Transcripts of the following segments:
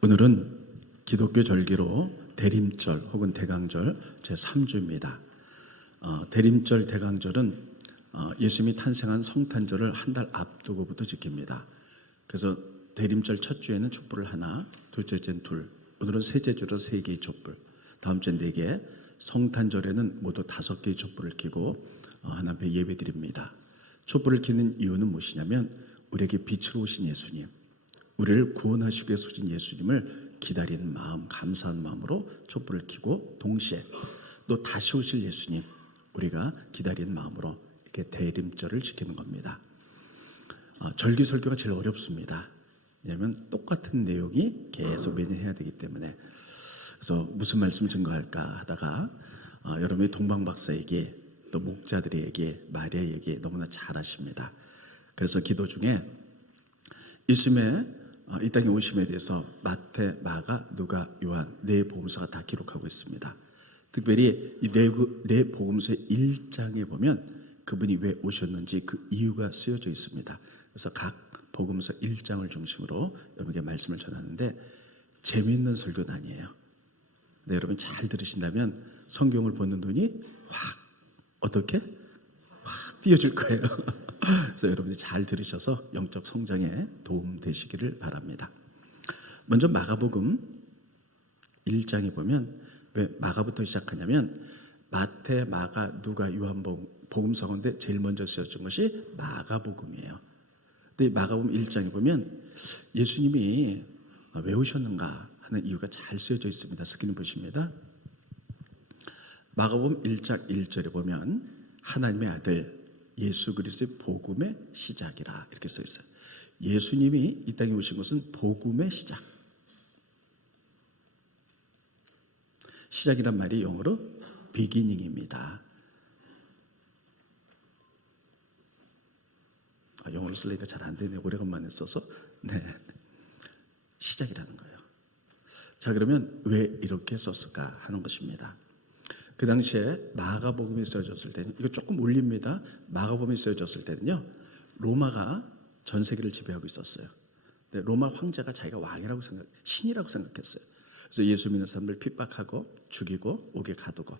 오늘은 기독교 절기로 대림절 혹은 대강절 제3주입니다. 대림절, 대강절은 예수님이 탄생한 성탄절을 한 달 앞두고부터 지킵니다. 그래서 대림절 첫 주에는 촛불을 하나, 둘째 주엔 둘, 오늘은 셋째 주로 3개의 촛불, 다음 주엔 4개, 성탄절에는 모두 5개의 촛불을 켜고 하나님 앞에 예배드립니다. 촛불을 켜는 이유는 무엇이냐면 우리에게 빛으로 오신 예수님, 우리를 구원하시기 위해서 오신 예수님을 기다리는 마음, 감사한 마음으로 촛불을 켜고, 동시에 또 다시 오실 예수님, 우리가 기다리는 마음으로 이렇게 대림절을 지키는 겁니다. 절기 설교가 제일 어렵습니다. 왜냐하면 똑같은 내용이 계속 매년 해야 되기 때문에. 그래서 무슨 말씀을 증거할까 하다가 여러분이 동방박사에게, 또 목자들에게, 마리아에게 너무나 잘 아십니다. 그래서 기도 중에 예수님의 이 땅에 오심에 대해서 마태, 마가, 누가, 요한 네 복음서가 다 기록하고 있습니다. 특별히 이 네 복음서의 1장에 보면 그분이 왜 오셨는지 그 이유가 쓰여져 있습니다. 그래서 각 복음서 1장을 중심으로 여러분에게 말씀을 전하는데 재미있는 설교는 아니에요. 근데 여러분 잘 들으신다면 성경을 보는 눈이 어떻게? 확 띄어질 거예요. 그래서 여러분이 잘 들으셔서 영적 성장에 도움 되시기를 바랍니다. 먼저 마가복음 1장에 보면 왜 마가부터 시작하냐면 마태, 마가, 누가, 요한 복음서 가운데 제일 먼저 쓰여진 것이 마가복음이에요. 근데 마가복음 1장에 보면 예수님이 왜 오셨는가 하는 이유가 잘 쓰여져 있습니다. 스크린 보십니다. 마가복음 1장 1절에 보면 하나님의 아들 예수 그리스도의 복음의 시작이라 이렇게 써 있어요. 예수님이 이 땅에 오신 것은 복음의 시작. 시작이란 말이 영어로 beginning입니다. 영어로 쓰려니까 잘 안 되네. 오래간만에 써서. 네, 시작이라는 거예요. 자, 그러면 왜 이렇게 썼을까 하는 것입니다. 그 당시에 마가복음이 쓰여졌을 때는, 이거 조금 올립니다. 마가복음이 쓰여졌을 때는요, 로마가 전 세계를 지배하고 있었어요. 근데 로마 황제가 자기가 왕이라고 신이라고 생각했어요. 그래서 예수 믿는 사람들 핍박하고 죽이고 옥에 가두고,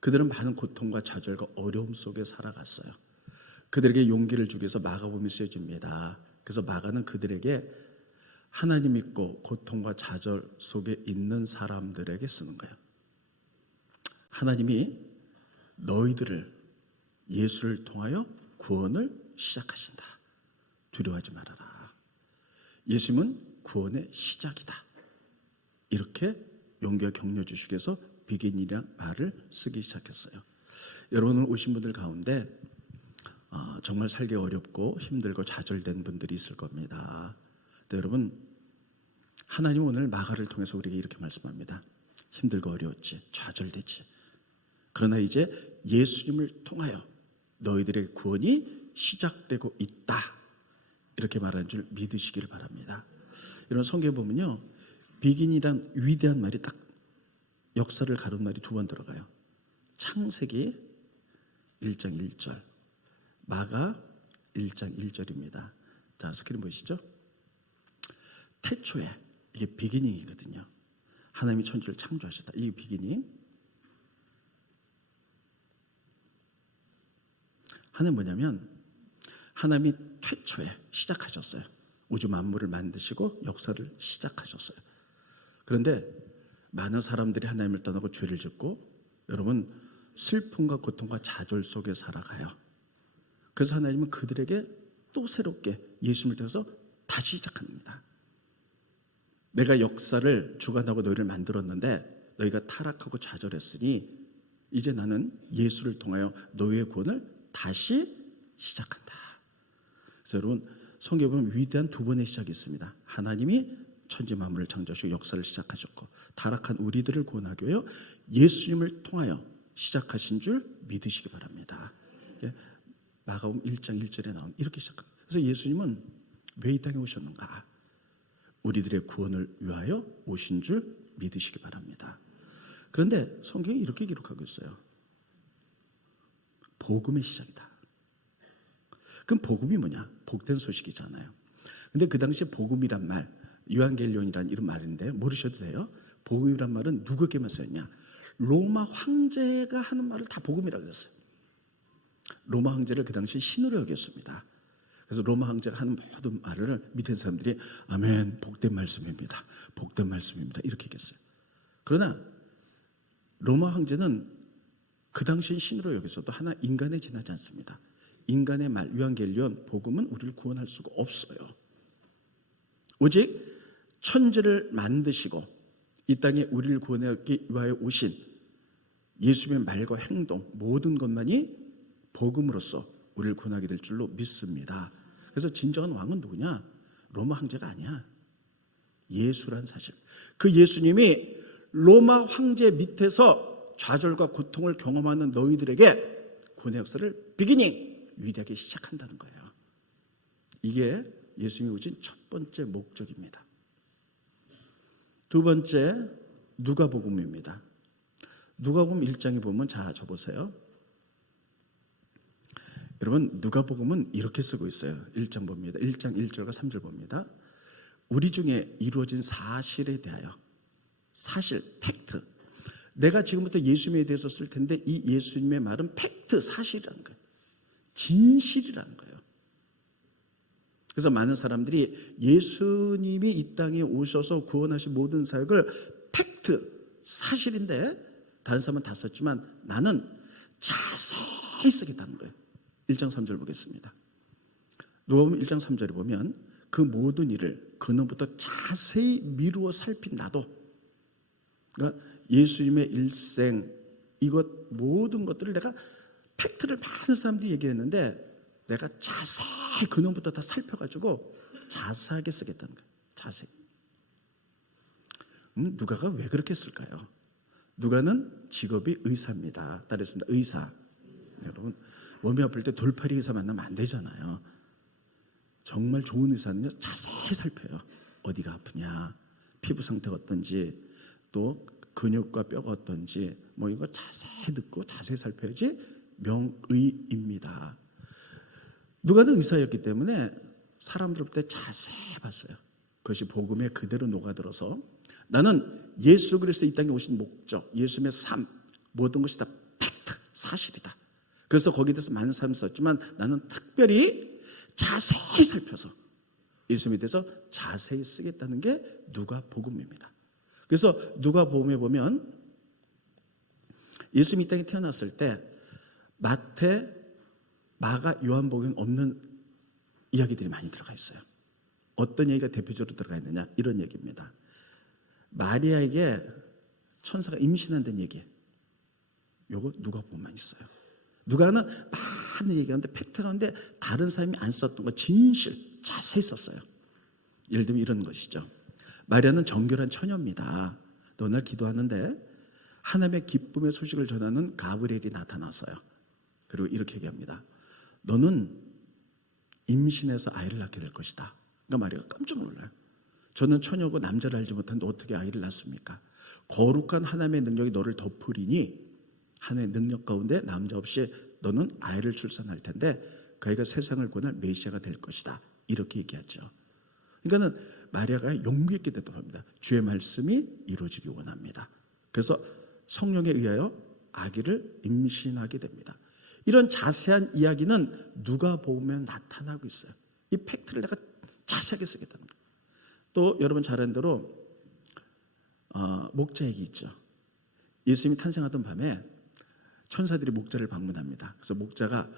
그들은 많은 고통과 좌절과 어려움 속에 살아갔어요. 그들에게 용기를 주기 위해서 마가복음이 쓰여집니다. 그래서 마가는 그들에게 하나님 믿고 고통과 좌절 속에 있는 사람들에게 쓰는 거예요. 하나님이 너희들을, 예수를 통하여 구원을 시작하신다. 두려워하지 말아라. 예수님은 구원의 시작이다. 이렇게 용기와 격려 주시기 위해서 비긴이라는 말을 쓰기 시작했어요. 여러분 오신 분들 가운데 정말 살기 어렵고 힘들고 좌절된 분들이 있을 겁니다. 근데 여러분, 하나님 오늘 마가를 통해서 우리에게 이렇게 말씀합니다. 힘들고 어려웠지, 좌절됐지, 그러나 이제 예수님을 통하여 너희들의 구원이 시작되고 있다. 이렇게 말하는 줄 믿으시기를 바랍니다. 이런 성경에 보면요, 비긴이란 위대한 말이 딱 역사를 가른 말이 2번 들어가요. 창세기 1장 1절, 마가 1장 1절입니다. 자, 스크린 보시죠. 태초에, 이게 비기닝이거든요. 하나님이 천지를 창조하셨다. 이게 비기닝. 하나는 뭐냐면 하나님이 태초에 시작하셨어요. 우주 만물을 만드시고 역사를 시작하셨어요. 그런데 많은 사람들이 하나님을 떠나고 죄를 짓고, 여러분 슬픔과 고통과 좌절 속에 살아가요. 그래서 하나님은 그들에게 또 새롭게 예수님을 통해서 다시 시작합니다. 내가 역사를 주관하고 너희를 만들었는데 너희가 타락하고 좌절했으니 이제 나는 예수를 통하여 너희의 구원을 다시 시작한다. 그래서 여러분 성경에 보면 위대한 2번의 시작이 있습니다. 하나님이 천지 만물을 창조하시고 역사를 시작하셨고, 타락한 우리들을 구원하기 위하여 예수님을 통하여 시작하신 줄 믿으시기 바랍니다. 마가복음 1장 1절에 나온 이렇게 시작합니다. 그래서 예수님은 왜 이 땅에 오셨는가? 우리들의 구원을 위하여 오신 줄 믿으시기 바랍니다. 그런데 성경이 이렇게 기록하고 있어요. 복음의 시작이다. 그럼 복음이 뭐냐? 복된 소식이잖아요. 근데 그 당시에 복음이란 말, 유한겔리온이라는 이런 말인데 모르셔도 돼요. 복음이란 말은 누구에게만 쓰였냐? 로마 황제가 하는 말을 다 복음이라고 했어요. 로마 황제를 그 당시 신으로 여겼습니다. 그래서 로마 황제가 하는 모든 말을 밑에 사람들이 아멘, 복된 말씀입니다. 복된 말씀입니다. 이렇게 얘기했어요. 그러나 로마 황제는 그 당시 신으로 여기서도 하나 인간에 지나지 않습니다. 인간의 말, 유한겔리온, 복음은 우리를 구원할 수가 없어요. 오직 천지를 만드시고 이 땅에 우리를 구원하기 위하여 오신 예수님의 말과 행동 모든 것만이 복음으로써 우리를 구원하게 될 줄로 믿습니다. 그래서 진정한 왕은 누구냐? 로마 황제가 아니야. 예수란 사실. 그 예수님이 로마 황제 밑에서 좌절과 고통을 경험하는 너희들에게 구원의 역사를 비기닝 위대하게 시작한다는 거예요. 이게 예수님이 오신 첫 번째 목적입니다. 두 번째 누가복음입니다. 누가복음 1장에 보면 자, 저 보세요. 여러분 누가복음은 이렇게 쓰고 있어요. 1장 봅니다. 1장 1절과 3절 봅니다. 우리 중에 이루어진 사실에 대하여 사실, 팩트. 내가 지금부터 예수님에 대해서 쓸 텐데 이 예수님의 말은 팩트, 사실이라는 거예요. 진실이라는 거예요. 그래서 많은 사람들이 예수님이 이 땅에 오셔서 구원하신 모든 사역을 팩트, 사실인데 다른 사람은 다 썼지만 나는 자세히 쓰겠다는 거예요. 1장 3절 보겠습니다. 누가복음 1장 3절에 보면 그 모든 일을 근원부터 자세히 미루어 살핀 나도, 그러니까 예수님의 일생 이것 모든 것들을 내가 팩트를 많은 사람들이 얘기했는데 내가 자세히 근원부터 다 살펴가지고 자세하게 쓰겠다는 거예요. 자세히. 누가가 왜 그렇게 쓸까요? 누가는 직업이 의사입니다. 따르겠습니다. 의사. 여러분 몸이 아플 때 돌팔이 의사 만나면 안 되잖아요. 정말 좋은 의사는요 자세히 살펴요. 어디가 아프냐, 피부 상태가 어떤지, 또 근육과 뼈가 어떤지 뭐 이거 자세히 듣고 자세히 살펴야지 명의입니다. 누가는 의사였기 때문에 사람들부터 자세히 봤어요. 그것이 복음에 그대로 녹아들어서 나는 예수 그리스도 이 땅에 오신 목적, 예수님의 삶 모든 것이 다 팩트, 사실이다. 그래서 거기에 대해서 많은 사람이 썼지만 나는 특별히 자세히 살펴서 예수님에 대해서 자세히 쓰겠다는 게 누가복음입니다. 그래서 누가복음에 보면 예수님이 이 땅에 태어났을 때 마태, 마가, 요한복음에 없는 이야기들이 많이 들어가 있어요. 어떤 얘기가 대표적으로 들어가 있느냐, 이런 얘기입니다. 마리아에게 천사가 임신한다는 얘기, 요거 누가복음만 있어요. 누가는 많은 얘기하는데 팩트 가운데 다른 사람이 안 썼던 거 진실 자세히 썼어요. 예를 들면 이런 것이죠. 마리아는 정결한 처녀입니다. 어느 날 기도하는데 하나님의 기쁨의 소식을 전하는 가브리엘이 나타났어요. 그리고 이렇게 얘기합니다. 너는 임신해서 아이를 낳게 될 것이다. 그러니까 마리아가 깜짝 놀라요. 저는 처녀고 남자를 알지 못하는데 어떻게 아이를 낳습니까? 거룩한 하나님의 능력이 너를 덮으리니 하나님의 능력 가운데 남자 없이 너는 아이를 출산할 텐데 그 아이가 세상을 구원할 메시아가 될 것이다. 이렇게 얘기하죠. 그러니까는 마리아가 용기 있게 대답합니다. 주의 말씀이 이루어지기 원합니다. 그래서 성령에 의하여 아기를 임신하게 됩니다. 이런 자세한 이야기는 누가복음에 나타나고 있어요. 이 팩트를 내가 자세하게 쓰겠다는 거예요. 또 여러분 잘 아는 대로 목자 얘기 있죠. 예수님이 탄생하던 밤에 천사들이 목자를 방문합니다. 그래서 목자가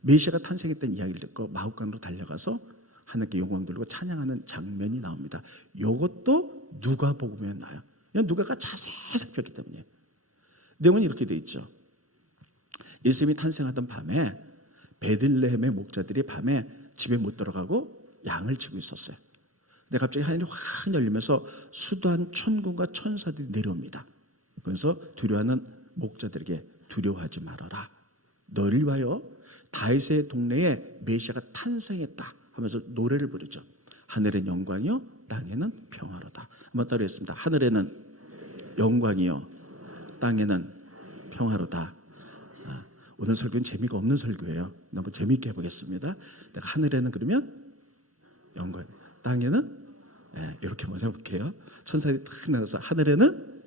메시아가 탄생했다는 이야기를 듣고 마हु간으로 달려가서 하나님께 영광 돌리고 찬양하는 장면이 나옵니다. 이것도 누가복음에 나와요. 누가가 자세히 살폈기 때문에. 내용은 이렇게 돼 있죠. 예수님이 탄생하던 밤에 베들레헴의 목자들이 밤에 집에 못 들어가고 양을 치고 있었어요. 근데 갑자기 하늘이 확 열리면서 수도한 천군과 천사들이 내려옵니다. 그래서 두려워하는 목자들에게 두려워하지 말아라. 너를 위하여 다윗의 동네에 메시아가 탄생했다 하면서 노래를 부르죠. 하늘엔 영광이요 땅에는 평화로다. 한번 따라 했습니다. 하늘에는 영광이요 땅에는 평화로다. 오늘 설교는 재미가 없는 설교예요. 한번 재미있게 해보겠습니다. 내가 하늘에는 그러면 영광, 땅에는 이렇게 한번 해볼게요. 천사들이 탁 나가서 하늘에는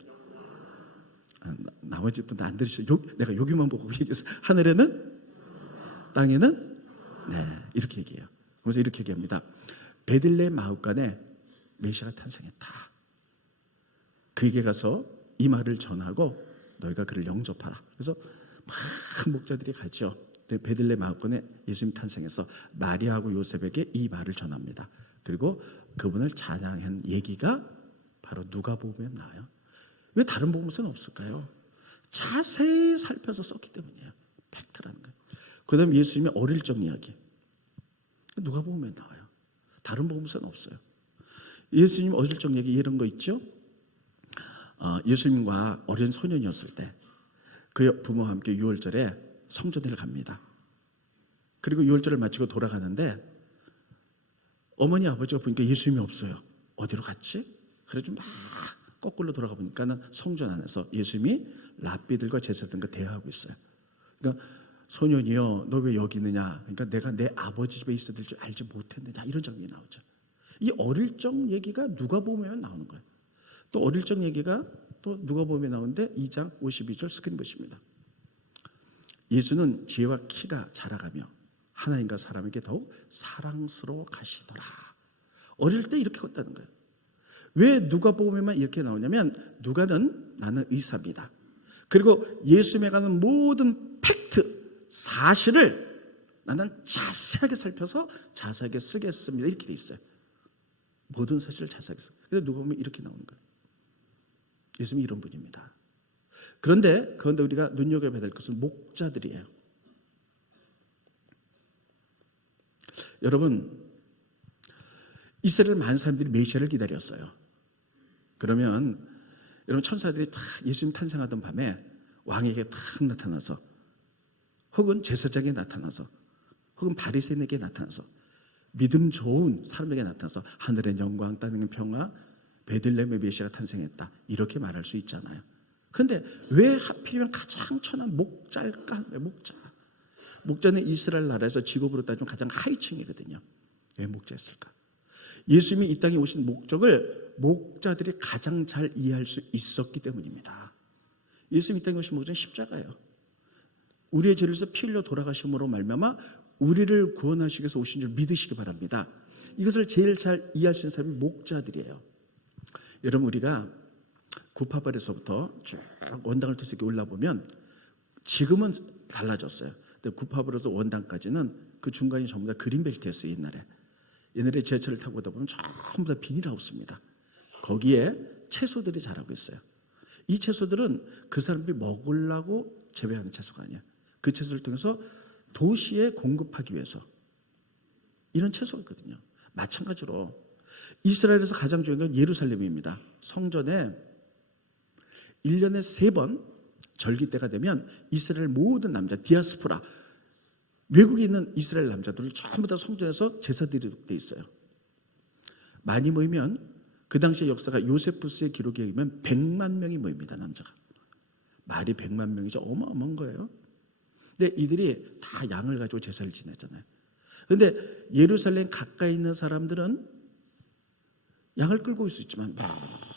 나머지 분들 안 들으시죠? 내가 여기만 보고 얘기해서 하늘에는 땅에는 이렇게 얘기해요. 그래서 이렇게 얘기합니다. 베들레헴 마을간에 메시아가 탄생했다. 그에게 가서 이 말을 전하고 너희가 그를 영접하라. 그래서 많은 목자들이 가죠. 베들레헴 마을간에 예수님이 탄생해서 마리아하고 요셉에게 이 말을 전합니다. 그리고 그분을 찬양한 얘기가 바로 누가복음에 나와요. 왜 다른 복음서는 없을까요? 자세히 살펴서 썼기 때문이에요. 팩트라는 거예요. 그 다음에 예수님의 어릴 적 이야기 누가복음에 나와요. 다른 복음서는 없어요. 예수님 어릴 적 얘기 이런 거 있죠. 예수님과 어린 소년이었을 때 그 부모와 함께 유월절에 성전을 갑니다. 그리고 유월절을 마치고 돌아가는데 어머니 아버지가 보니까 예수님이 없어요. 어디로 갔지? 그래서 막 거꾸로 돌아가 보니까는 성전 안에서 예수님이 랍비들과 제사장들과 대화하고 있어요. 그러니까 소년이여 너 왜 여기 있느냐? 그러니까 내가 내 아버지 집에 있어야 될 줄 알지 못했느냐? 이런 장면이 나오죠. 이 어릴 적 얘기가 누가복음에 나오는 거예요. 또 어릴 적 얘기가 또 누가복음에 나오는데 2장 52절 스크린 보십니다. 예수는 지혜와 키가 자라가며 하나님과 사람에게 더욱 사랑스러워 가시더라. 어릴 때 이렇게 컸다는 거예요. 왜 누가복음에만 이렇게 나오냐면 누가는 나는 의사입니다. 그리고 예수님에 관한 모든 팩트, 사실을 나는 자세하게 살펴서 자세하게 쓰겠습니다. 이렇게 돼 있어요. 모든 사실을 자세하게 써. 근데 누가복음에 이렇게 나오는 거예요. 예수님이 이런 분입니다. 그런데 우리가 눈여겨봐야 될 것은 목자들이에요. 여러분, 이스라엘 많은 사람들이 메시아를 기다렸어요. 그러면 여러분 천사들이 다 예수님 탄생하던 밤에 왕에게 탁 나타나서 혹은 제사장에게 나타나서 혹은 바리새인에게 나타나서 믿음 좋은 사람에게 나타나서 하늘의 영광 땅의 평화 베들레헴의 메시아가 탄생했다 이렇게 말할 수 있잖아요. 그런데 왜 하필이면 가장 천한 목자일까? 왜 목자는 이스라엘 나라에서 직업으로 따지면 가장 하위층이거든요. 왜 목자였을까? 예수님이 이 땅에 오신 목적을 목자들이 가장 잘 이해할 수 있었기 때문입니다. 예수님이 이 땅에 오신 목적은 십자가예요. 우리의 죄를 위해서 피 흘려 돌아가심으로 말미암아 우리를 구원하시기 위해서 오신 줄 믿으시기 바랍니다. 이것을 제일 잘 이해할 수 있는 사람이 목자들이에요. 여러분 우리가 구파발에서부터 쭉 원당을 통해서 올라보면 지금은 달라졌어요. 근데 구파발에서 원당까지는 그 중간이 전부 다 그린벨트였어요. 옛날에 지하철을 타고 오다 보면 전부 다 비닐하우스입니다. 거기에 채소들이 자라고 있어요. 이 채소들은 그 사람들이 먹으려고 재배하는 채소가 아니에요. 그 채소를 통해서 도시에 공급하기 위해서 이런 채소가 있거든요. 마찬가지로 이스라엘에서 가장 중요한 건 예루살렘입니다. 성전에 1년에 3번 절기 때가 되면 이스라엘 모든 남자 디아스포라 외국에 있는 이스라엘 남자들을 전부 다 성전에서 제사 드리도록 돼 있어요. 많이 모이면 그 당시의 역사가 요세푸스의 기록에 의하면 100만 명이 모입니다. 남자가. 말이 100만 명이죠. 어마어마한 거예요. 근데 이들이 다 양을 가지고 제사를 지내잖아요. 그런데 예루살렘 가까이 있는 사람들은 양을 끌고 올 수 있지만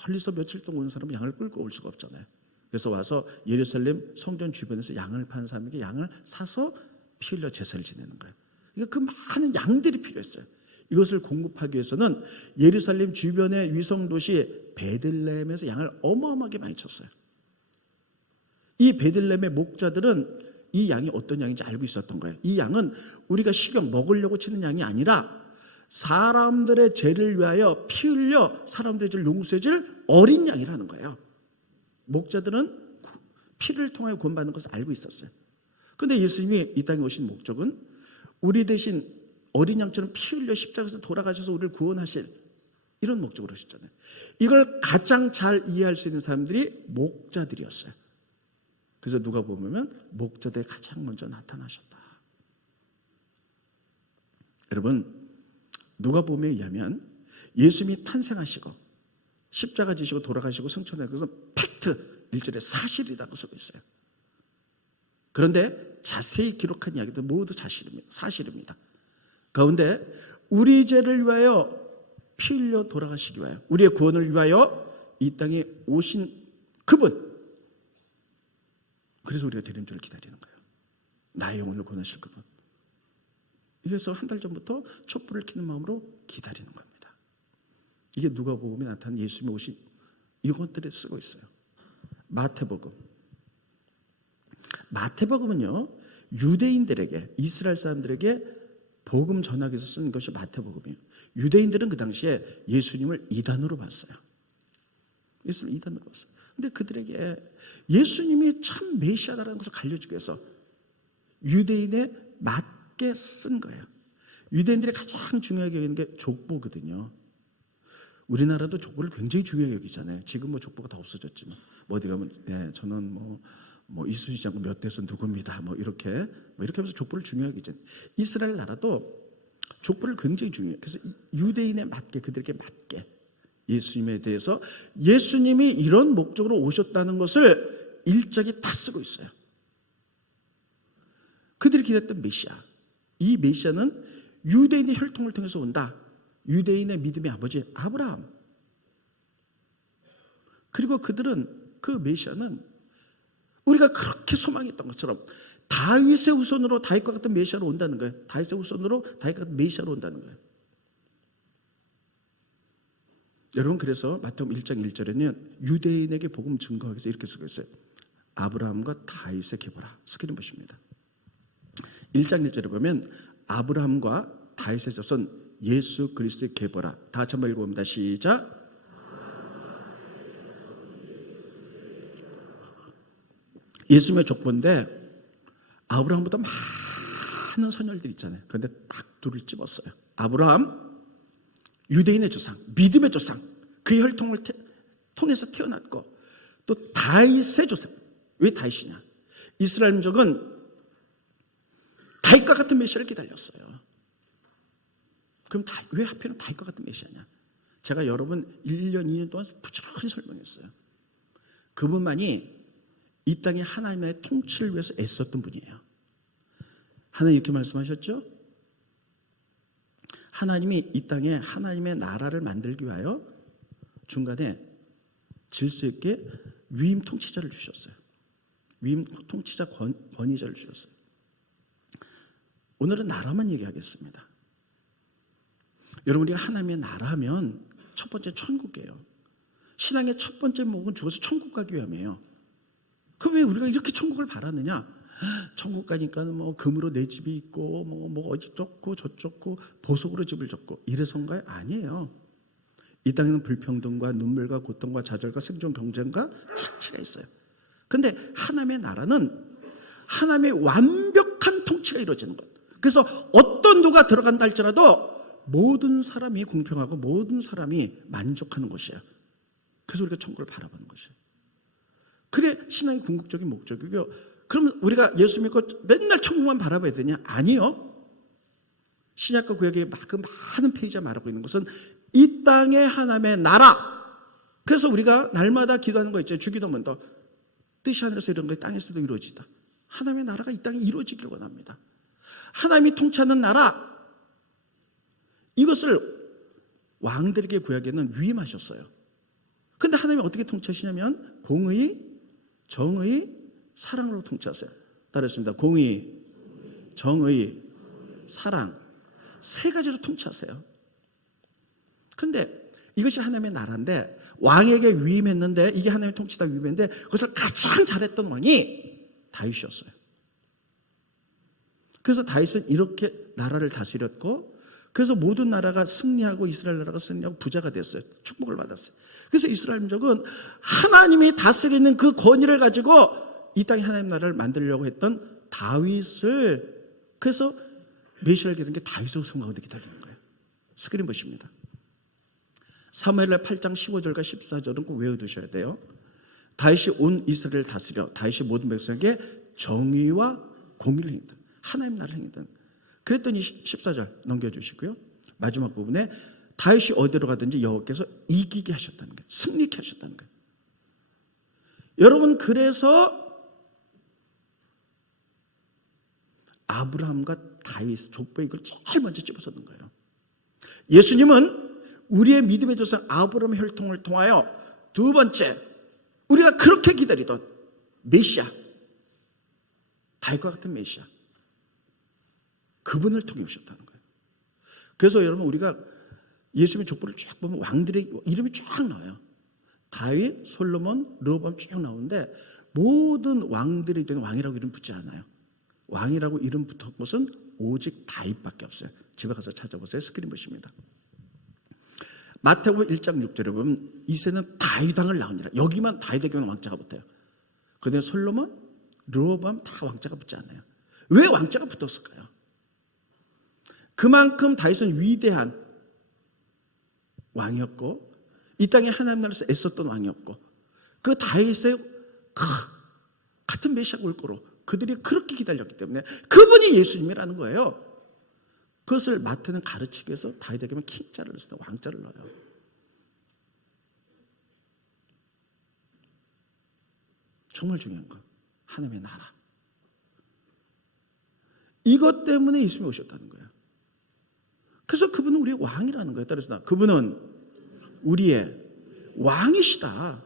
멀리서 며칠 동안 오는 사람은 양을 끌고 올 수가 없잖아요. 그래서 와서 예루살렘 성전 주변에서 양을 파는 사람에게 양을 사서 피 흘려 제사를 지내는 거예요. 그러니까 그 많은 양들이 필요했어요. 이것을 공급하기 위해서는 예루살렘 주변의 위성도시 베들레헴에서 양을 어마어마하게 많이 쳤어요. 이 베들레헴의 목자들은 이 양이 어떤 양인지 알고 있었던 거예요. 이 양은 우리가 식용 먹으려고 치는 양이 아니라 사람들의 죄를 위하여 피 흘려 사람들의 죄를 용서해 줄 어린 양이라는 거예요. 목자들은 피를 통하여 구원받는 것을 알고 있었어요. 그런데 예수님이 이 땅에 오신 목적은 우리 대신 어린 양처럼 피 흘려 십자가에서 돌아가셔서 우리를 구원하실 이런 목적으로 오셨잖아요. 이걸 가장 잘 이해할 수 있는 사람들이 목자들이었어요. 그래서 누가 보면 목자들이 가장 먼저 나타나셨다. 여러분 누가복음에 의하면 예수님이 탄생하시고 십자가 지시고 돌아가시고 승천하는 것은 팩트 1절에 사실이라고 쓰고 있어요. 그런데 자세히 기록한 이야기들 모두 사실입니다. 가운데 우리 죄를 위하여 피 흘려 돌아가시기 위하여 우리의 구원을 위하여 이 땅에 오신 그분, 그래서 우리가 대림절을 기다리는 거예요. 나의 영혼을 구원하실 그분. 그래서 한 달 전부터 촛불을 켜는 마음으로 기다리는 겁니다. 이게 누가복음에 나타난 예수님이 오신 이것들에 쓰고 있어요. 마태복음은요 유대인들에게, 이스라엘 사람들에게 복음 전하기 위해서 쓴 것이 마태복음이에요. 유대인들은 그 당시에 예수님을 이단으로 봤어요. 예수님을 이단으로 봤어요. 근데 그들에게 예수님이 참 메시아다라는 것을 가르쳐주기 위해서 유대인에 맞게 쓴 거예요. 유대인들이 가장 중요하게 여기는 게 족보거든요. 우리나라도 족보를 굉장히 중요하게 여기잖아요. 지금 뭐 족보가 다 없어졌지만 어디 가면 저는 뭐 이순신 장군 몇 대선 누구입니다. 이렇게 하면서 족보를 중요하게 여기잖아요. 이스라엘 나라도 족보를 굉장히 중요해요. 그래서 유대인에 맞게, 그들에게 맞게 예수님에 대해서 예수님이 이런 목적으로 오셨다는 것을 일찍이 다 쓰고 있어요. 그들이 기다렸던 메시아, 이 메시아는 유대인의 혈통을 통해서 온다. 유대인의 믿음의 아버지 아브라함. 그리고 그들은 그 메시아는 우리가 그렇게 소망했던 것처럼 다윗의 후손으로 다윗과 같은 메시아로 온다는 거예요. 다윗의 후손으로 다윗과 같은 메시아로 온다는 거예요. 여러분, 그래서 마태복음 1장 1절에는 유대인에게 복음 증거하기 위해서 이렇게 쓰고 있어요. 아브라함과 다윗의 계보라. 스크린 보십니다. 1장 1절에 보면 아브라함과 다윗의 자손 예수 그리스도의 계보라. 다 같이 한번 읽어봅니다. 시작. 예수님의 족보인데 아브라함보다 많은 선열들 있잖아요. 그런데 딱 둘을 집었어요. 아브라함, 유대인의 조상, 믿음의 조상, 그 혈통을 통해서 태어났고, 또 다윗의 조상. 왜 다윗이냐? 이스라엘 민족은 다윗과 같은 메시아를 기다렸어요. 그럼 왜 하필은 다윗과 같은 메시아냐? 제가 여러분 1년, 2년 동안 부지런히 설명했어요. 그분만이 이 땅에 하나님의 통치를 위해서 애썼던 분이에요. 하나님 이렇게 말씀하셨죠? 하나님이 이 땅에 하나님의 나라를 만들기 위하여 중간에 질서 있게 위임 통치자를 주셨어요. 위임 통치자 권위자를 주셨어요. 오늘은 나라만 얘기하겠습니다. 여러분, 우리가 하나님의 나라 하면 첫 번째 천국이에요. 신앙의 첫 번째 목은 죽어서 천국 가기 위함이에요. 그럼 왜 우리가 이렇게 천국을 바라느냐? 천국 가니까는 금으로 내 집이 있고 어디 좋고 저쪽고 보석으로 집을 졌고 이래서인가요? 아니에요. 이 땅에는 불평등과 눈물과 고통과 좌절과 생존 경쟁과 착취가 있어요. 근데 하나님의 나라는 하나님의 완벽한 통치가 이루어지는 것. 그래서 어떤 누가 들어간다 할지라도 모든 사람이 공평하고 모든 사람이 만족하는 것이에요. 그래서 우리가 천국을 바라보는 것이에요. 그래 신앙의 궁극적인 목적이고요. 그러면 우리가 예수 믿고 맨날 천국만 바라봐야 되냐? 아니요. 신약과 구약의 그 많은 페이지가 말하고 있는 것은 이 땅의 하나님의 나라. 그래서 우리가 날마다 기도하는 거 있죠. 주기도문도 뜻이 하늘에서 이런 게 땅에서도 이루어지다. 하나님의 나라가 이 땅에 이루어지길 원합니다. 하나님이 통치하는 나라, 이것을 왕들에게 구약에는 위임하셨어요. 그런데 하나님이 어떻게 통치하시냐면 공의, 정의, 사랑으로 통치하세요. 따르겠습니다. 공의, 정의, 사랑, 세 가지로 통치하세요. 그런데 이것이 하나님의 나라인데 왕에게 위임했는데, 이게 하나님의 통치다 위임했는데 그것을 가장 잘했던 왕이 다윗이었어요. 그래서 다윗은 이렇게 나라를 다스렸고, 그래서 모든 나라가 승리하고 이스라엘 나라가 승리하고 부자가 됐어요. 축복을 받았어요. 그래서 이스라엘 민족은 하나님이 다스리는 그 권위를 가지고 이 땅에 하나님 나라를 만들려고 했던 다윗을, 그래서 메시아를 기다리는 게 다윗의 후손 가운데 기다리는 거예요. 스크린 보십니다. 사무엘하 8장 15절과 14절은 꼭 외워두셔야 돼요. 다윗이 온 이스라엘을 다스려 다윗이 모든 백성에게 정의와 공의를 행했다. 하나님 나라를 행했다. 그랬더니 14절 넘겨주시고요. 마지막 부분에 다윗이 어디로 가든지 여호와께서 이기게 하셨다는 거예요. 승리케 하셨다는 거예요. 여러분, 그래서 아브라함과 다윗 족보에 이걸 제일 먼저 집어서는 거예요. 예수님은 우리의 믿음의 조상 아브라함의 혈통을 통하여 두 번째, 우리가 그렇게 기다리던 메시아, 다윗과 같은 메시아, 그분을 통해 오셨다는 거예요. 그래서 여러분, 우리가 예수님의 족보를 쭉 보면 왕들의 이름이 쫙 나와요. 다윗, 솔로몬, 르호보암 쭉 나오는데 모든 왕들이 된 왕이라고 이름 붙지 않아요. 왕이라고 이름 붙은 것은 오직 다윗밖에 없어요. 집에 가서 찾아보세요. 스크린 보십니다. 마태복음 1장 6절에 보면 이새는 다윗 왕을 낳으니라. 여기만 다윗에게는 왕자가 붙어요. 그런데 솔로몬, 르호보암 다 왕자가 붙지 않아요. 왜 왕자가 붙었을까요? 그만큼 다윗은 위대한 왕이었고 이 땅에 하나님 나라에서 애썼던 왕이었고 그 다윗의 같은 메시아가 올 거로 그들이 그렇게 기다렸기 때문에 그분이 예수님이라는 거예요. 그것을 마태는 가르치기 위해서 다윗에게만 킹자를 쓰다 왕자를 넣어요. 정말 중요한 거, 하나님의 나라. 이것 때문에 예수님이 오셨다는 거예요. 그래서 그분은 우리의 왕이라는 거예요. 따라서 그분은 우리의 왕이시다.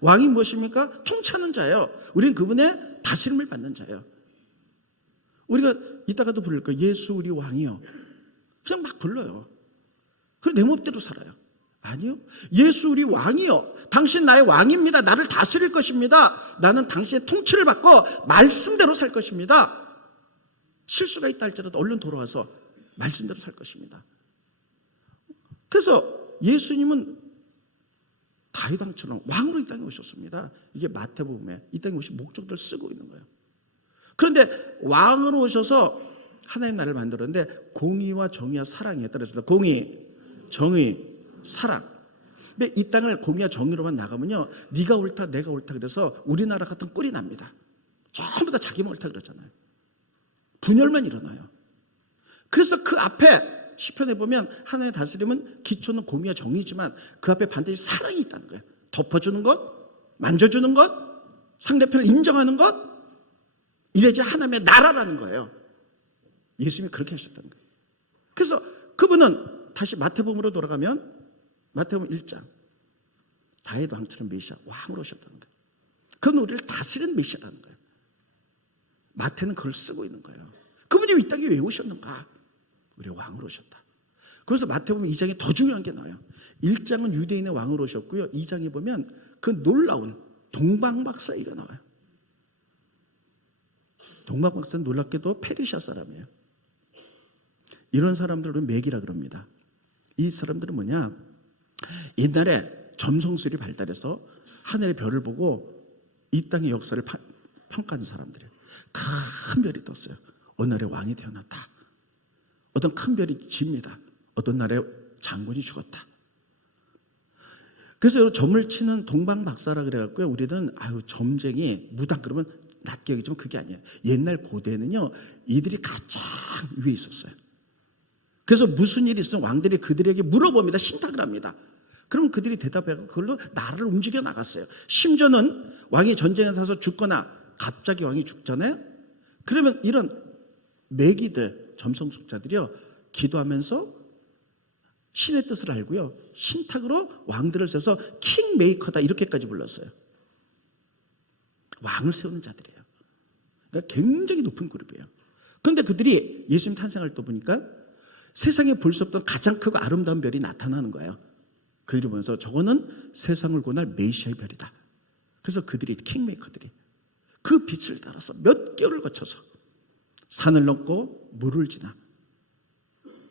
왕이 무엇입니까? 통치하는 자예요. 우리는 그분의 다스림을 받는 자예요. 우리가 이따가도 부를 거예요. 예수 우리 왕이요. 그냥 막 불러요. 그리고 내 멋대로 살아요. 아니요. 예수 우리 왕이요. 당신 나의 왕입니다. 나를 다스릴 것입니다. 나는 당신의 통치를 받고 말씀대로 살 것입니다. 실수가 있다 할지라도 얼른 돌아와서 말씀대로 살 것입니다. 그래서 예수님은 다윗 왕처럼 왕으로 이 땅에 오셨습니다. 이게 마태복음에 이 땅에 오신 목적들을 쓰고 있는 거예요. 그런데 왕으로 오셔서 하나님 나라를 만들었는데 공의와 정의와 사랑에 따라서 공의, 정의, 사랑. 근데 이 땅을 공의와 정의로만 나가면요, 네가 옳다 내가 옳다 그래서 우리나라 같은 꼴이 납니다. 전부 다 자기만 옳다 그러잖아요. 분열만 일어나요. 그래서 그 앞에 시편에 보면 하나님의 다스림은 기초는 공의와 정의지만 그 앞에 반드시 사랑이 있다는 거예요. 덮어주는 것, 만져주는 것, 상대편을 인정하는 것, 이래야지 하나님의 나라라는 거예요. 예수님이 그렇게 하셨다는 거예요. 그래서 그분은 다시 마태복음으로 돌아가면 마태복음 1장 다윗 왕처럼 메시아 왕으로 오셨다는 거예요. 그건 우리를 다스리는 메시아라는 거예요. 마태는 그걸 쓰고 있는 거예요. 그분이 이 땅에 왜 오셨는가? 우리 왕으로 오셨다. 그래서 마태복음 2장에 더 중요한 게 나와요. 1장은 유대인의 왕으로 오셨고요. 2장에 보면 그 놀라운 동방박사이가 나와요. 동방박사는 놀랍게도 페르시아 사람이에요. 이런 사람들을 맥이라 그럽니다. 이 사람들은 뭐냐? 옛날에 점성술이 발달해서 하늘의 별을 보고 이 땅의 역사를 평가하는 사람들이에요. 큰 별이 떴어요. 어느 날에 왕이 태어났다. 어떤 큰 별이 집니다. 어떤 날에 장군이 죽었다. 그래서 점을 치는 동방박사라 그래갖고요. 우리는 점쟁이 무당 그러면 낮게 여기지만 그게 아니에요. 옛날 고대는요, 이들이 가장 위에 있었어요. 그래서 무슨 일이 있으면 왕들이 그들에게 물어봅니다. 신탁을 합니다. 그럼 그들이 대답하고 그걸로 나라를 움직여 나갔어요. 심지어는 왕이 전쟁에 나서 죽거나 갑자기 왕이 죽잖아요. 그러면 이런 매기들, 점성술자들이요, 기도하면서 신의 뜻을 알고요, 신탁으로 왕들을 세워서 킹메이커다 이렇게까지 불렀어요. 왕을 세우는 자들이에요. 그러니까 굉장히 높은 그룹이에요. 그런데 그들이 예수님 탄생할 때 보니까 세상에 볼 수 없던 가장 크고 아름다운 별이 나타나는 거예요. 그들이 보면서 저거는 세상을 구원할 메시아의 별이다. 그래서 그들이, 킹메이커들이 그 빛을 따라서 몇 개월을 거쳐서 산을 넘고 물을 지나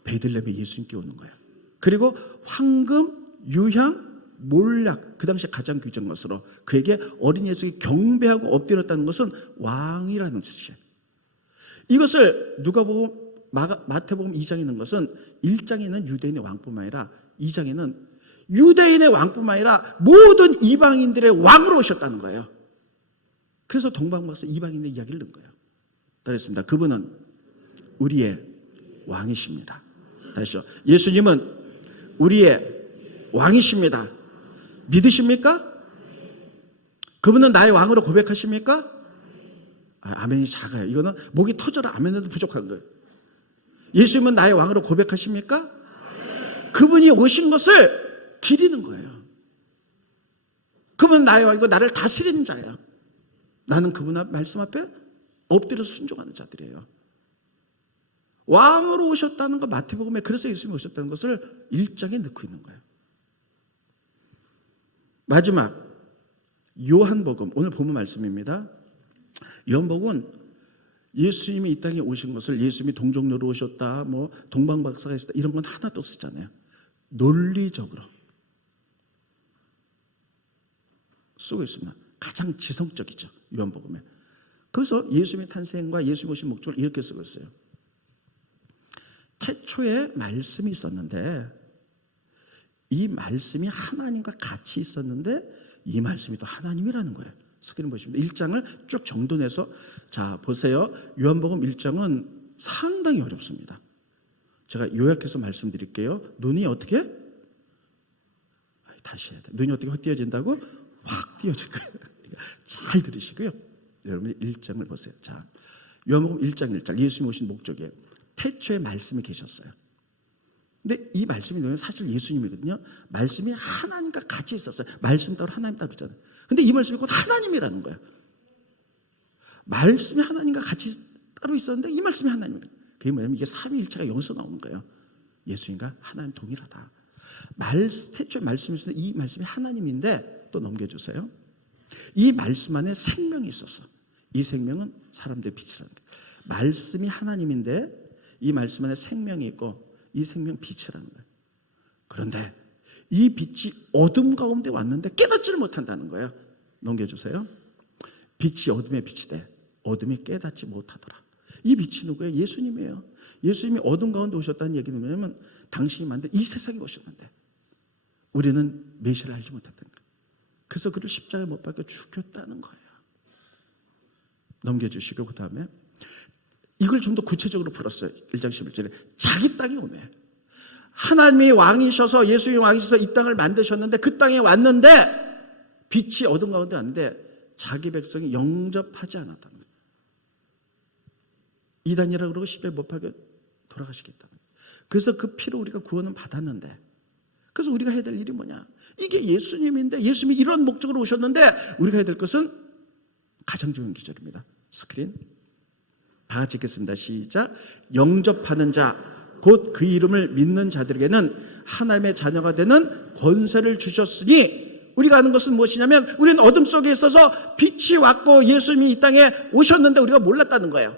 베들레헴에 예수님께 오는 거예요. 그리고 황금, 유향, 몰약, 그 당시에 가장 귀중한 것으로 그에게 어린 예수에게 경배하고 엎드렸다는 것은 왕이라는 뜻이에요. 이것을 누가복음, 마태복음 2장에 있는 것은 1장에 있는 유대인의 왕뿐만 아니라 2장에는 유대인의 왕뿐만 아니라 모든 이방인들의 왕으로 오셨다는 거예요. 그래서 동방박사 이방인의 이야기를 넣은 거예요. 그랬습니다. 그분은 우리의 왕이십니다. 다시요. 예수님은 우리의 왕이십니다. 믿으십니까? 그분은 나의 왕으로 고백하십니까? 아멘이 작아요. 이거는 목이 터져라 아멘에도 부족한 거예요. 예수님은 나의 왕으로 고백하십니까? 그분이 오신 것을 기리는 거예요. 그분은 나와 이거 나를 다스리는 자예요. 나는 그분 말씀 앞에 엎드려서 순종하는 자들이에요. 왕으로 오셨다는 거 마태복음에 그래서 예수님이 오셨다는 것을 1장에 넣고 있는 거예요. 마지막 요한복음, 오늘 본문 말씀입니다. 요한복음은 예수님이 이 땅에 오신 것을 예수님이 동정녀로 오셨다, 뭐 동방박사가 있었다 이런 건 하나도 쓰잖아요. 논리적으로 쓰고 있습니다. 가장 지성적이죠, 요한복음에. 그래서 예수님의 탄생과 예수님 오신 목적을 이렇게 쓰고 있어요. 태초에 말씀이 있었는데 이 말씀이 하나님과 같이 있었는데 이 말씀이 또 하나님이라는 거예요. 스크린 보시면 1장을 쭉 정돈해서 자 보세요. 요한복음 1장은 상당히 어렵습니다. 제가 요약해서 말씀드릴게요. 눈이 어떻게? 다시 해야 돼. 눈이 어떻게 헛띄어진다고? 확 띄어질 거예요. 잘 들으시고요. 여러분이 1장을 보세요. 자, 요한복음 1장 1절 예수님이 오신 목적이에요. 태초에 말씀이 계셨어요. 근데 이 말씀이 사실 예수님이거든요. 말씀이 하나님과 같이 있었어요. 말씀 따로 하나님 따로 있잖아요. 근데 이 말씀이 곧 하나님이라는 거예요. 말씀이 하나님과 같이 따로 있었는데 이 말씀이 하나님이에요. 그게 뭐냐면 이게 삼위일체가 여기서 나오는 거예요. 예수님과 하나님 동일하다. 태초에 말씀이 있었는데 이 말씀이 하나님인데 또 넘겨주세요. 이 말씀 안에 생명이 있었어. 이 생명은 사람들의 빛이라는 거예요. 말씀이 하나님인데 이 말씀 안에 생명이 있고 이 생명 빛이라는 거예요. 그런데 이 빛이 어둠 가운데 왔는데 깨닫지를 못한다는 거예요. 넘겨주세요. 빛이 어둠의 빛이 돼. 어둠이 깨닫지 못하더라. 이 빛이 누구예요? 예수님이에요. 예수님이 어둠 가운데 오셨다는 얘기는 뭐냐면 당신이 만든 이 세상에 오셨는데 우리는 메시아를 알지 못했다는 거예요. 그래서 그를 십자가에 못 박혀 죽였다는 거예요. 넘겨주시고 그 다음에 이걸 좀 더 구체적으로 풀었어요. 1장 11절에 자기 땅에 오네. 하나님이 왕이셔서 예수님이 왕이셔서 이 땅을 만드셨는데 그 땅에 왔는데 빛이 어둠 가운데 왔는데 자기 백성이 영접하지 않았다는 거예요. 이단이라고 그러고 십자가에 못 박혀 돌아가시겠다는 거예요. 그래서 그 피로 우리가 구원은 받았는데 그래서 우리가 해야 될 일이 뭐냐. 이게 예수님인데 예수님이 이런 목적으로 오셨는데 우리가 해야 될 것은 가장 좋은 기절입니다. 스크린 다 같이 읽겠습니다. 시작. 영접하는 자 곧 그 이름을 믿는 자들에게는 하나님의 자녀가 되는 권세를 주셨으니 우리가 하는 것은 무엇이냐면 우리는 어둠 속에 있어서 빛이 왔고 예수님이 이 땅에 오셨는데 우리가 몰랐다는 거예요.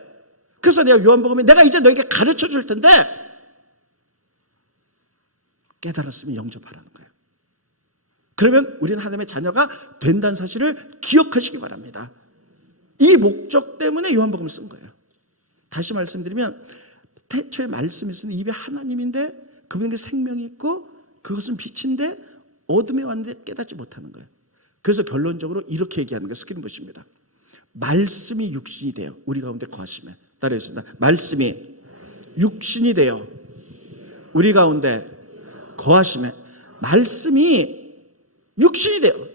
그래서 내가 요한복음에 내가 이제 너에게 가르쳐 줄 텐데 깨달았으면 영접하라는 거예요. 그러면 우리는 하나님의 자녀가 된다는 사실을 기억하시기 바랍니다. 이 목적 때문에 요한복음을 쓴 거예요. 다시 말씀드리면 태초에 말씀이 있으니 입에 하나님인데 그분에게 생명이 있고 그것은 빛인데 어둠에 왔는데 깨닫지 못하는 거예요. 그래서 결론적으로 이렇게 얘기하는 거예요. 스크린 보십니다. 말씀이 육신이 되어 우리 가운데 거하시면 따라했습니다. 말씀이 육신이 되어 우리 가운데 거하시면 말씀이 육신이 되어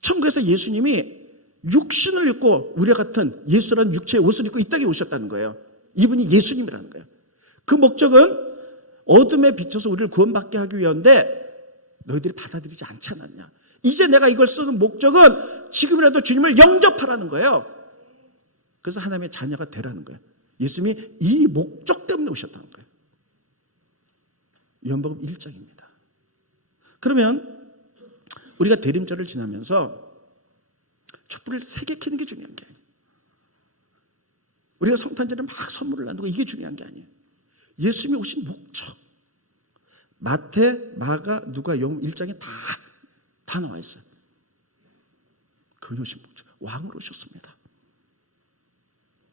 천국에서 예수님이 육신을 입고 우리와 같은 예수라는 육체의 옷을 입고 이 땅에 오셨다는 거예요. 이분이 예수님이라는 거예요. 그 목적은 어둠에 비춰서 우리를 구원받게 하기 위한데 너희들이 받아들이지 않지 않았냐. 이제 내가 이걸 쓰는 목적은 지금이라도 주님을 영접하라는 거예요. 그래서 하나님의 자녀가 되라는 거예요. 예수님이 이 목적 때문에 오셨다는 거예요. 요한복음 1장입니다. 그러면 우리가 대림절을 지나면서 촛불을 3개 켜는 게 중요한 게 아니에요. 우리가 성탄절에 막 선물을 나누고 이게 중요한 게 아니에요. 예수님이 오신 목적. 마태, 마가, 누가, 요한 1장에 다 나와 있어요. 그분이 오신 목적. 왕으로 오셨습니다.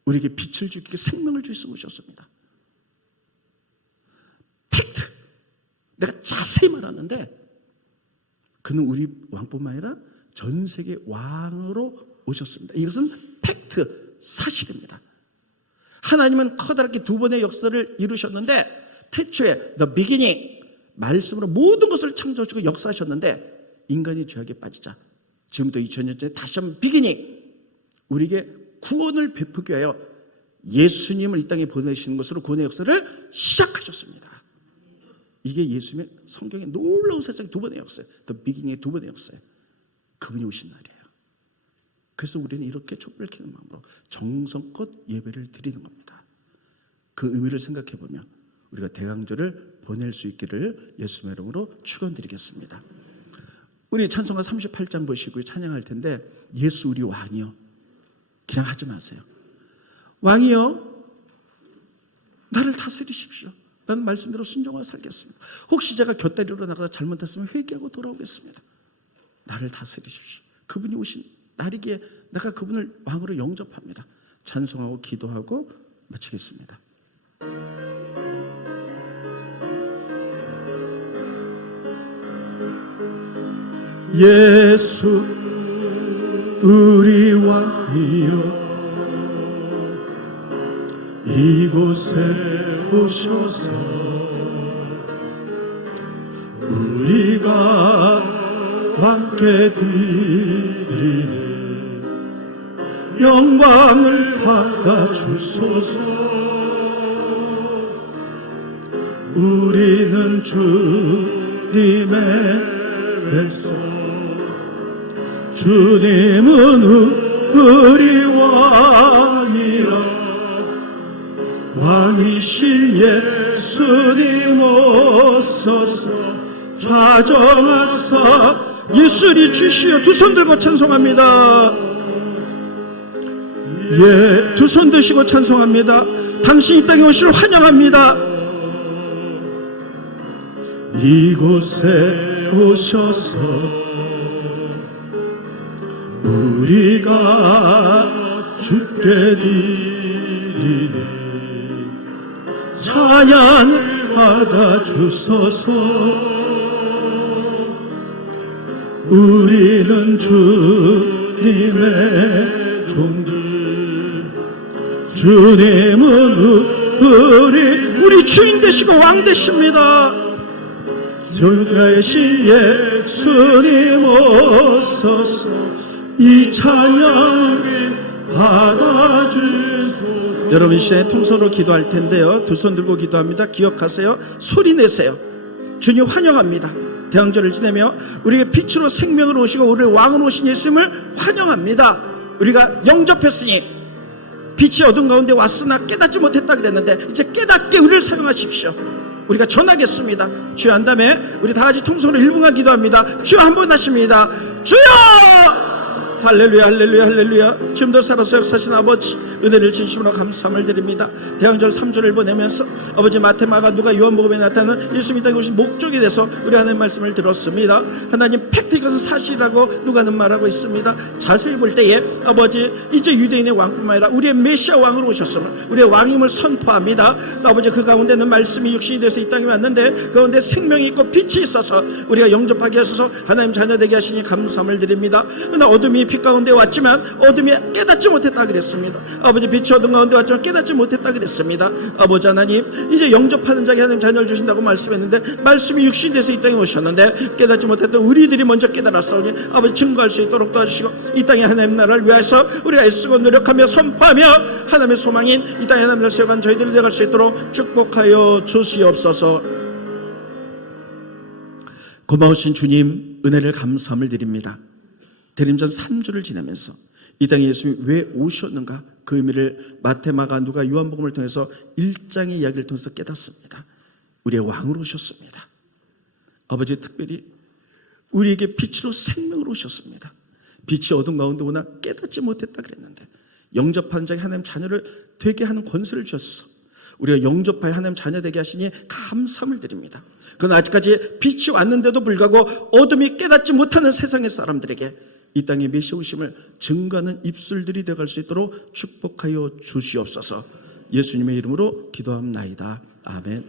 우리에게 빛을 주기 위해 생명을 주기 위해서 오셨습니다. 팩트. 내가 자세히 말하는데 그는 우리 왕뿐만 아니라 전 세계 왕으로 오셨습니다. 이것은 팩트, 사실입니다. 하나님은 커다랗게 2번의 역사를 이루셨는데 태초에 the beginning 말씀으로 모든 것을 창조하시고 역사하셨는데 인간이 죄악에 빠지자 지금부터 2000년 전에 다시 한번 beginning 우리에게 구원을 베푸기 위하여 예수님을 이 땅에 보내시는 것으로 구원의 역사를 시작하셨습니다. 이게 예수님의 성경의 놀라운 세상의 두 번의 역사예요. The beginning의 두 번의 역사예요. 그분이 오신 날이에요. 그래서 우리는 이렇게 촛불을 켜는 마음으로 정성껏 예배를 드리는 겁니다. 그 의미를 생각해 보면 우리가 대강절을 보낼 수 있기를 예수님의 이름으로 축원드리겠습니다. 우리 찬송가 38장 보시고 찬양할 텐데, 예수 우리 왕이요, 그냥 하지 마세요. 왕이요, 나를 다스리십시오. 나는 말씀대로 순종하여 살겠습니다. 혹시 제가 곁다리로 나가다 잘못했으면 회개하고 돌아오겠습니다. 나를 다스리십시오. 그분이 오신 날이기에 내가 그분을 왕으로 영접합니다. 찬송하고 기도하고 마치겠습니다. 예수 우리 왕이여, 이곳에 오셔서 우리가 함께 드리는 영광을 받아 주소서. 우리는 주님의 백성, 주님은 우리 왕이라. 왕이신 예수님 오소서. 좌정하사 예수를 주시어. 두 손 들고 찬송합니다. 예, 두 손 드시고 찬송합니다. 당신 이 땅에 오시를 환영합니다. 이곳에 오셔서 우리가 주께 드리는 찬양을 받아 주소서. 우리는 주님의 종들, 주님은 우리 주인 되시고 왕 되십니다. 주의 신 예수님 오소서. 이 찬양을 받아주소서. 여러분 시간에 통성으로 기도할 텐데요, 두 손 들고 기도합니다. 기억하세요. 소리 내세요. 주님 환영합니다. 대왕절을 지내며 우리에게 빛으로 생명을 오시고 우리의 왕으로 오신 예수님을 환영합니다. 우리가 영접했으니 빛이 어둠 가운데 왔으나 깨닫지 못했다 그랬는데, 이제 깨닫게 우리를 사용하십시오. 우리가 전하겠습니다. 주여 한 다음에 우리 다같이 통성으로 1분간 기도합니다. 주여 한 번 하십니다. 주여! 할렐루야 할렐루야 할렐루야. 지금도 살아서 역사하신 아버지, 은혜를 진심으로 감사함을 드립니다. 대왕절 3주를 보내면서 아버지, 마태마가 누가 요한복음에 나타나는 예수님이 땅에 오신 목적에 대해서 우리 하나님 말씀을 들었습니다. 하나님 팩트, 이것은 사실이라고 누가는 말하고 있습니다. 자세히 볼 때에 아버지, 이제 유대인의 왕뿐만 아니라 우리의 메시아 왕으로 오셨음을, 우리의 왕임을 선포합니다. 또 아버지, 그 가운데는 말씀이 육신이 돼서 이 땅에 왔는데 그 가운데 생명이 있고 빛이 있어서 우리가 영접하게 하셔서 하나님 자녀 되게 하시니 감사함을 드립니다. 그러나 어둠이 빛 가운데 왔지만 어둠이 깨닫지 못했다 그랬습니다. 아버지, 빛이 어둠 가운데 왔지만 깨닫지 못했다 그랬습니다. 아버지 하나님, 이제 영접하는 자에게 하나님 자녀를 주신다고 말씀했는데 말씀이 육신 돼서 이 땅에 오셨는데 깨닫지 못했던 우리들이 먼저 깨달았사오니 아버지, 증거할 수 있도록 도와주시고 이 땅에 하나님 나라를 위해서 우리가 애쓰고 노력하며 선포하며 하나님의 소망인 이 땅에 하나님을 세워간 저희들이 되어갈 수 있도록 축복하여 주시옵소서. 고마우신 주님, 은혜를 감사함을 드립니다. 대림전 3주를 지내면서 이 땅에 예수님이 왜 오셨는가, 그 의미를 마태, 마가, 누가, 요한복음을 통해서 1장의 이야기를 통해서 깨닫습니다. 우리의 왕으로 오셨습니다. 아버지, 특별히 우리에게 빛으로 생명으로 오셨습니다. 빛이 어둠 가운데 오나 깨닫지 못했다 그랬는데 영접하는 자에게 하나님 자녀를 되게 하는 권세를 주셨어. 우리가 영접하여 하나님 자녀 되게 하시니 감사함을 드립니다. 그건 아직까지 빛이 왔는데도 불구하고 어둠이 깨닫지 못하는 세상의 사람들에게 이 땅에 메시아 오심을 증거하는 입술들이 되어갈 수 있도록 축복하여 주시옵소서. 예수님의 이름으로 기도합나이다. 아멘.